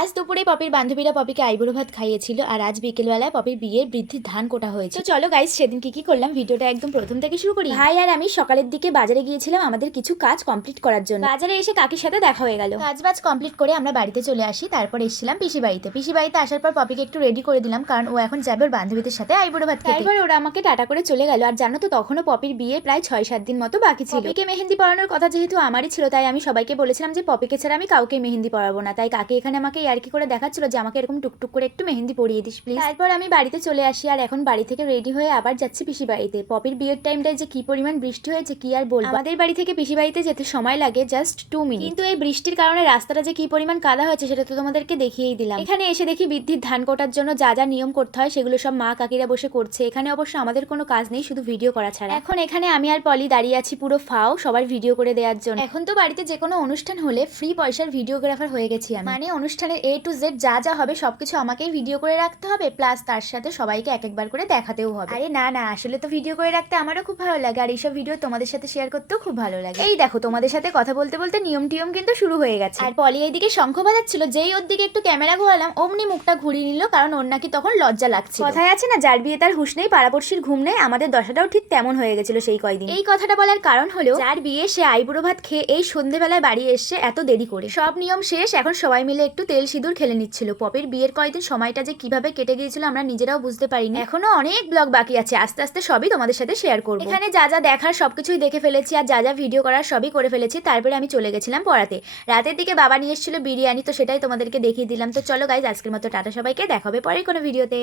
আজ দুপুরে পপির বান্ধবীরা পপিকে আইবুড়ো ভাত খাইয়েছিল আর আজ বিকেলবেলায় পপির বিয়ের বৃদ্ধির ধান কোটা হয়েছে। তো চলো গাইস সেদিন কি করলাম ভিডিওটা একদম প্রথম থেকে শুরু করি। ভাই আর আমি সকালের দিকে বাজারে গিয়েছিলাম আমাদের কিছু কাজ কমপ্লিট করার জন্য। বাজারে এসে কাকির সাথে দেখা হয়ে গেল। কাজ কমপ্লিট করে আমরা বাড়িতে চলে আসি। তারপর এসেছিলাম পিসি বাড়িতে আসার পর পপিকে একটু রেডি করে দিলাম, কারণ ও এখন যাবে ওর বান্ধবীদের সাথে আইবুড়ো ভাত খেতে। তারপর ওরা আমাকে টাটা করে চলে গেল। আর জানো তো তখনও পপির বিয়ে প্রায় 6-7 দিন মতো বাকি ছিল। পপিকে মেহেন্দি পরানোর কথা যেহেতু আমারই ছিল, তাই আমি সবাইকে বলেছিলাম যে পপিকে ছাড়া আমি কাউকে মেহেন্দি পরাবো না। তাই কাকি এখানে আমাকে ইয়ার্কি করে দেখাচ্ছিল যে আমাকে এরকম টুকটুক করে একটু মেহেন্দি পরিয়ে দিস প্লিজ। তারপর আমি বাড়িতে চলে আসি আর এখন বাড়ি থেকে রেডি হয়ে আবার যাচ্ছি পিসি বাড়িতে। পপির বিয়ের টাইমটায় যে কি পরিমাণ বৃষ্টি হয়েছে কি আর বলবো। আমাদের বাড়ি থেকে পিসি বাড়িতে যেতে সময় লাগে জাস্ট 2 মিনিট, কিন্তু এই বৃষ্টির কারণে রাস্তাটা যে কি পরিমাণ কাদা হয়েছে সেটা তো তোমাদেরকে দেখিয়েই দিলাম। এখানে এসে দেখি বৃদ্ধির ধান কোটার জন্য যা যা নিয়ম করতে হয় সেগুলো সব মা কাকিরা বসে করছে। এখানে অবশ্য আমাদের কোনো কাজ নেই, শুধু ভিডিও করা ছাড়া। এখন এখানে আমি আর পলি দাঁড়িয়ে আছি পুরো ফাও সবার ভিডিও করে দেওয়ার জন্য। এখন তো বাড়িতে যে কোনো অনুষ্ঠান হলে ফ্রি পয়সার ভিডিওগ্রাফার হয়ে গেছি আমি। মানে অনুষ্ঠানের A to Z যা যা হবে সবকিছু আমাকেই ভিডিও করে রাখতে হবে, প্লাস তার সাথে সবাইকে এক একবার করে দেখাতেও হবে। আরে না না, আসলে তো ভিডিও করে রাখতে আমারও খুব ভালো লাগে, আর এইসব ভিডিও তোমাদের সাথে শেয়ার করতেও খুব ভালো লাগে। এই দেখো তোমাদের সাথে কথা বলতে বলতে নিয়ম টিয়ম কিন্তু শুরু হয়ে গেছে। আর পলি এইদিকে শঙ্খ বাজাচ্ছিল, যেই ওর দিকে একটু ক্যামেরা ঘোরালাম অমনি মুখটা ঘুরিয়ে নিল, কারণ ওর নাকি তখন লজ্জা লাগছে। কথায় আছে না, যার বিয়ে তার হুঁশ নেই পাড়াপড়শির ঘুম নেই, আমাদের দশাটাও ঠিক তেমন হয়ে গেছিল সেই কয়দিন। এই কথাটা বলার কারণ হলো যার বিয়ে সে আইবুড়ো ভাত খেয়ে এই সন্ধ্যেবেলায় বাড়ি এসছে এত দেরি করে। সব নিয়ম শেষ, এখন সবাই মিলে একটু তেল সিঁদুর খেলে নিচ্ছিল। পপির বিয়ের কয়েকদিন সময়টা যে কিভাবে কেটে গিয়েছিল আমরা নিজেরাও বুঝতে পারিনি। এখনো অনেক ব্লগ বাকি আছে, আস্তে আস্তে সবই তোমাদের সাথে শেয়ার করব। এখানে যা যা দেখার সবকিছুই দেখে ফেলেছি আর যা যা ভিডিও করার সবই করে ফেলেছি। তারপরে আমি চলে গেছিলাম পড়াতে। রাতের দিকে বাবা নিয়ে এসেছিল বিরিয়ানি, তো সেটাই তোমাদেরকে দেখিয়ে দিলাম। তো চলো গাইজ আজকের মতো টাটা, সবাইকে দেখা হবে পরের কোনো ভিডিওতে।